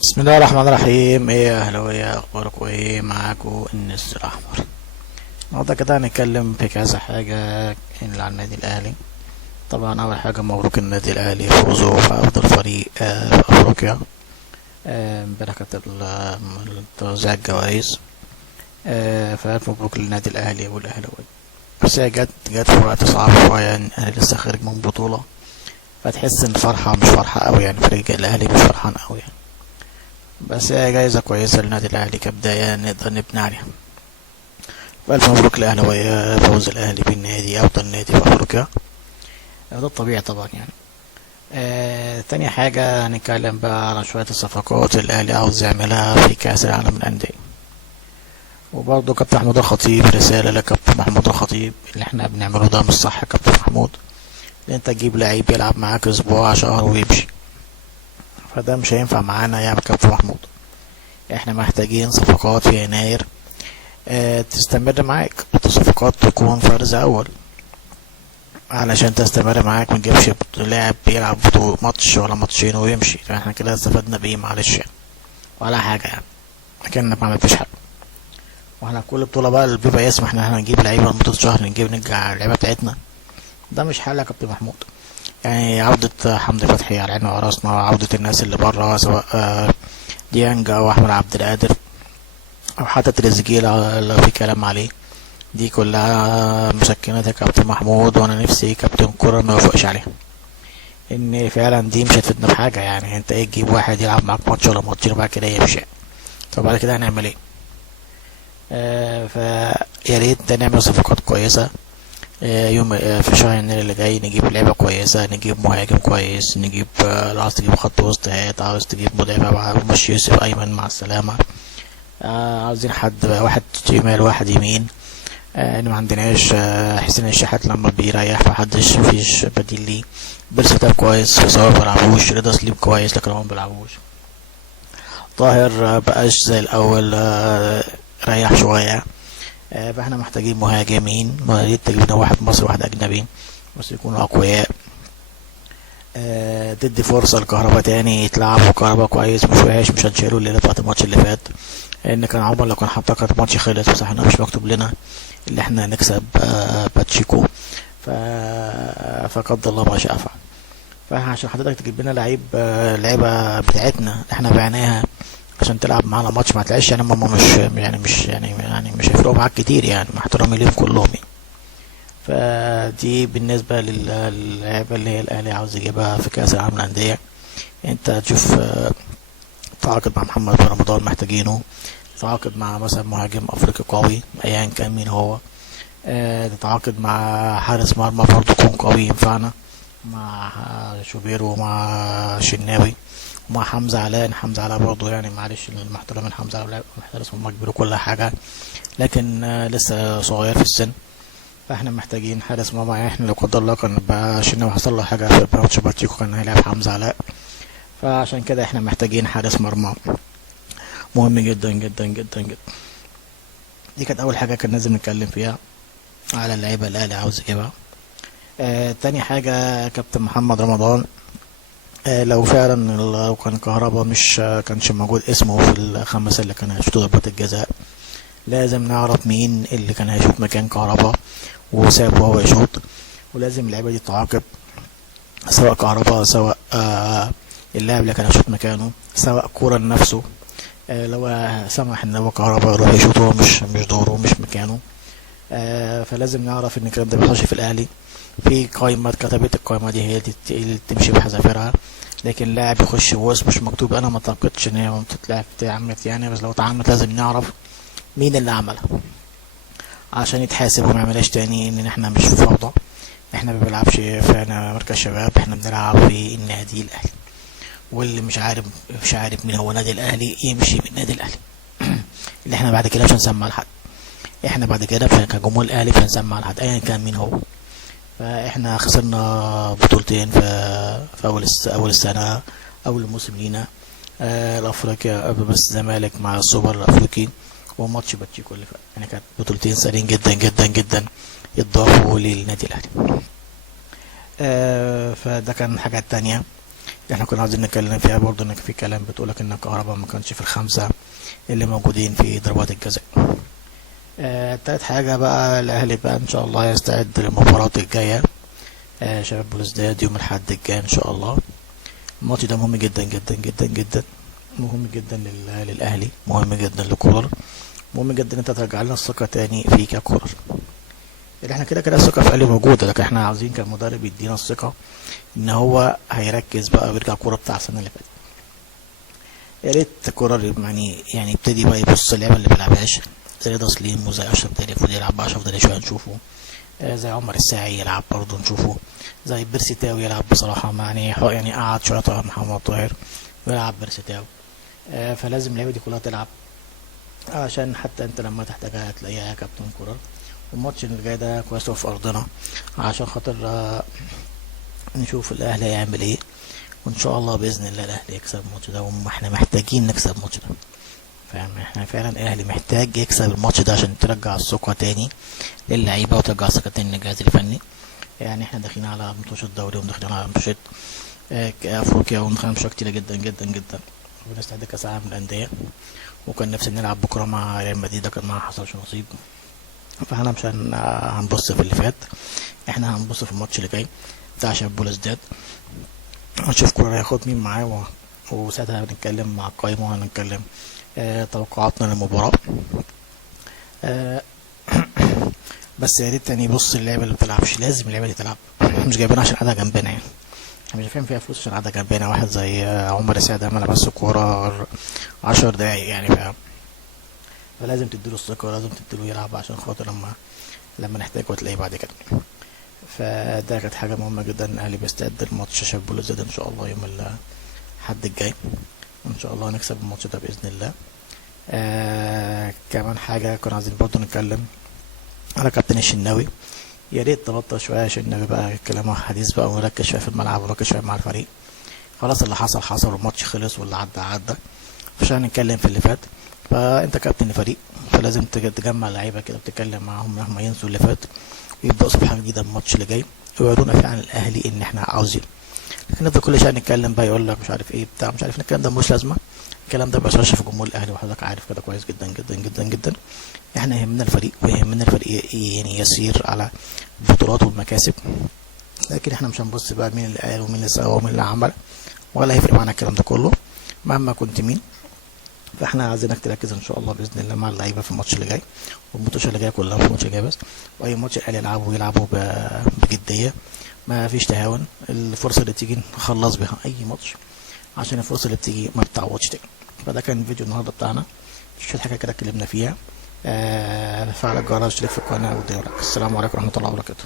بسم الله الرحمن الرحيم. ايه يا اهلاويه، اخباركم ايه؟ معاكم النسر الاحمر. النهارده كده هنتكلم في كذا حاجه اللي على النادي الاهلي. طبعا اول حاجه مبروك النادي الاهلي فوزه في افضل فريق في افريقيا. امبارح كانت توزيع الجوائز. فالف مبروك للنادي الاهلي والاهلاويه. بس هي جت في وقت صعب شويه، يعني الاهلي لسه خارج من بطوله، فتحس ان الفرحه مش فرحه قوي، يعني فريق الاهلي مش فرحان قوي يعني. بس هي جايزة كويسة للنادي الأهلي كبداية نقدر نبني عليها. فألف مبروك للأهلاوية، فوز الأهلي بالنادي أفضل نادي في أفريقيا. ده الطبيعي طبعا يعني. تاني حاجة هنتكلم بقى على شوية الصفقات اللي الأهلي عاوز يعملها في كأس العالم للأندية. وبرضه كابتن محمود الخطيب، رسالة لكابتن محمود الخطيب: اللي احنا بنعمله ده مش صح يا كابتن محمود، ان انت تجيب لعيب يلعب معاك اسبوع شهر ويمشي، فده مش هينفع معانا يا كابتن محمود. احنا محتاجين صفقات في يناير تستمر معاك، الصفقات تكون فرز اول علشان تستمر معاك. منجيبش لاعب بيلعب ماتش ولا ماتشين ويمشي، فاحنا كده استفدنا بيه؟ معلش يعني، ولا حاجة يعني، لكن ما عملتش حاجة. واحنا كل بطولة بقى اللي بيبقى يسمح ان احنا نجيب لعيبة لمدة شهر، نرجع اللعيبة بتاعتنا، ده مش حل يا كابتن محمود. يعني عودة حمدي فتحي على عيننا وراسنا، وعودة الناس اللي بره سواء ديانج او احمد عبد القادر او حتى تريزيجيه لو في كلام عليه، دي كلها مسكنات يا كابتن محمود، وانا نفسي كابتن كرة ما يوافقش عليها، ان فعلا دي مش هتفيدنا بحاجة. يعني انت ايه تجيب واحد يلعب معاك ماتش ولا ماتشين وبعد كده يمشي؟ طب بعد كده هنعمل ايه؟ فيا ريت نعمل صفقات كويسة. يوم في شهر يناير اللي جاي نجيب لعبة كويسة، نجيب مهاجم كويس، نجيب لو عاوز تجيب خط وسط هات، عاوز تجيب مدافع مش يوسف ايمن مع السلامة. عاوزين حد واحد شمال واحد يمين. ان ما عندناش حسين الشحات لما بيريح محدش مفيش بديل ليه. بيرسي كويس سواء بيلعبوش، رضا سليم كويس لكن هو مبيلعبوش. طاهر بقاش زي الاول، ريح شوية. فاحنا محتاجين مهاجمين، ياريت تجيبنا واحد مصري واحد اجنبي بس يكونوا اقوياء. تدي فرصة لكهربا تاني يتلعب، وكهربا كويس مش وحش، مش هنشيله الليلة بتاعت الماتش اللي فات، لان كان عمر لو كان حتى كان الماتش خلص، بس احنا مش مكتوب لنا اللي احنا نكسب باتشيكو، فقدر الله ما شاء فعل. فاحنا عشان حضرتك تجيب لنا لعيب، لعيبه بتاعتنا احنا بعناها عشان تلعب معانا ماتش ما تلاقيش، يعني ماما مش مش هيفرقوا معاك كتير يعني، مع احترامي ليهم كلهم يعني. فدي بالنسبه للعيبه اللي هي الاهلي عاوز يجيبها في كاس العالم للانديه. انت تشوف تعاقد مع محمد رمضان محتاجينه، تتعاقد مع مثلا مهاجم افريقي قوي ايا كان مين هو، تتعاقد مع حارس مرمى برضه يكون قوي ينفعنا، مع شوبير ومع شناوي ومع حمزة علاء برضه، يعني معلش المحترم من حمزة علاء محترس مرمى كبير وكل حاجة، لكن لسه صغير في السن. فاحنا محتاجين حارس مرمى. يعني احنا لو قدر الله كان بقى شناوي حصل له حاجة في ماتش باتشيكو كان هيلعب حمزة علاء، فعشان كده احنا محتاجين حارس مرمى مهم جدا جدا جدا جدا. دي كانت اول حاجه كان لازم نتكلم فيها على اللعيبه اللي الاهلي عاوز يجيبها. تاني حاجه كابتن محمد رمضان، لو فعلا لو كان كهربا مش كانش موجود اسمه في الخمسه اللي كان هيشوطوا ضربات الجزاء، لازم نعرف مين اللي كان هيشوط مكان كهربا وسابه هو يشوط، ولازم اللعيبه دي تتعاقب، سواء كهربا سواء اللاعب اللي كان هيشوط مكانه سواء كورة نفسه. لو سمح ان هو كهربا يروح يشوط، هو مش دوره مش مكانه. فلازم نعرف ان الكلام ده بيحصلش في الاهلي. في قائمة كتبت القائمة دي هي دي اللي تمشي بحذافيرها، لكن لاعب يخش واسم مش مكتوب، انا ما اعتقدش ان هي اتعملت يعني، بس لو اتعملت لازم نعرف مين اللي عملها عشان يتحاسب وما يعملهاش تاني، ان احنا مش في فوضى. احنا ما بنلعبش في مركز شباب، احنا بنلعب في النادي الاهلي، واللي مش عارف مين هو نادي الاهلي يمشي من النادي الاهلي. اللي احنا بعد كده مش هنسمع لحد، احنا بعد كده كجمهور الاهلي مش هنسمع لحد ايا كان مين هو. فاحنا خسرنا بطولتين في اول السنه، اول الموسم لينا، الافريقيا بس الزمالك مع السوبر الافريقي وماتش باتشيكو اللي فات، يعني كانت بطولتين سهلين جدا جدا جدا يتضافوا للنادي الاهلي. فده كان حاجه تانية. احنا كنا عاوزين نتكلم فيها برضو، انك في كلام بتقولك ان الكهرباء ما كانش في الخمسة اللي موجودين في ضربات الجزاء. تالت حاجة بقى، الاهلي بقى ان شاء الله يستعد للمباراة الجاية، شباب بلوزداد يوم الاحد الجاي ان شاء الله. الماتش ده مهم جدا جدا جدا جدا، مهم جدا للاهلي، مهم جدا لكولر، مهم جدا انت ترجع لنا الثقة تاني فيك يا كولر. اللي احنا كده كده الثقة في الاهلي موجودة، لكن احنا عاوزين كمدرب يدينا الثقة ان هو هيركز بقى ويرجع كورة بتاع السنة اللي فاتت. يا ريت كولر يعني يبتدي بقى يبص اللعبة اللي بيلعبهاش، زي رضا سليم وزي اشرف داري، يبتدي يلعب بقى اشرف داري شوية نشوفه، زي عمر الساعي يلعب برضه نشوفه، زي بيرسي تاو يلعب بصراحة، يعني قعد شوية طاهر محمد طاهر ويلعب بيرسي تاو. فلازم اللعبة دي كلها تلعب، عشان حتى انت لما تحتاجها هتلاقيها يا كابتن كولر. والماتش اللي جاي ده كويس في ارضنا، عشان خاطر نشوف الاهلي هيعمل ايه، وان شاء الله باذن الله الاهلي يكسب الماتش ده، واحنا محتاجين نكسب الماتش ده. فاهم، احنا فعلا الاهلي محتاج يكسب الماتش ده عشان ترجع الثقه تاني للعيبه، وترجع الثقه تاني للجهاز الفني. يعني احنا داخلين على ماتش الدوري، وداخلين على ماتش افريقيا، وداخلين ماتشات كتيره جدا جدا جدا، ونستعد كاس العالم للانديه، وكان نفسي نلعب بكره مع ريال مدريد، لكن ما حصلش نصيب. فاحنا مش هنبص في اللي فات، احنا هنبص في الماتش اللي جاي بتاع شباب بلوزداد، ونشوف كولر هياخد مين معاه، وساعتها هنتكلم مع القايمة، وهنتكلم توقعاتنا للمباراة. بس يا ريت يعني يبص اللعبة اللي بتلعبش، لازم اللعبة دي تلعب، مش جايبينها عشان قاعدة جنبنا يعني، احنا مش فاهم فيها فلوس عشان قاعدة جنبنا. واحد زي عمر السعد عمل بس كورة 10 دقايق يعني، فاهم؟ فلازم تديله الثقة، ولازم تديله يلعب عشان خاطر لما نحتاجه تلاقيه بعد كده. فده كانت حاجة مهمة جدا. الاهلي بيستعد لماتش شباب بلوزداد ان شاء الله يوم الاحد الجاي، وان شاء الله نكسب الماتش ده باذن الله. كمان حاجة كنا عايزين برضه نتكلم على كابتن الشناوي. يا ريت تبطل شوية يا شناوي بقى كلام حديث بقى، ونركز شوية في الملعب، ونركز شوية مع الفريق. خلاص اللي حصل حصل، والماتش خلص، واللي عدى عدى، مش هنتكلم في اللي فات. فانت كابتن الفريق، فلازم تجمع لعيبة كده وتتكلم معاهم ان هم ينسوا اللي فات، ويبدأوا صفحة جديدة الماتش اللي جاي، ويورونا فيه عن الاهلي ان احنا عاوزين. لكن نفضل كل شويه نتكلم بقى، يقول لك مش عارف ايه بتاع مش عارف، الكلام ده مش لازمه. الكلام ده مبقاش في جمهور الاهلي، وحضرتك عارف كده كويس جدا جدا جدا جدا. احنا يهمنا الفريق، ويهمنا الفريق يعني يسير على البطولات والمكاسب، لكن احنا مش هنبص بقى مين اللي قال ومين اللي سوى ومين اللي عمل، ولا هيفرق معانا الكلام ده كله مهما كنت مين. فاحنا عايزينك تركز ان شاء الله باذن الله مع اللعيبه في الماتش اللي جاي، والماتش اللي جاي كلها في الماتش اللي جاي بس. واي ماتش الاهلي يلعبوا بجديه، ما فيش تهاون. الفرصه اللي تيجي نخلص بيها اي ماتش، عشان الفرصه اللي بتيجي ما بتعوضش تاني. فده كان فيديو النهارده بتاعنا، شويه حاجه كده اتكلمنا فيها. فعل الجرس، اشترك في القناه، والسلام عليكم ورحمه الله وبركاته.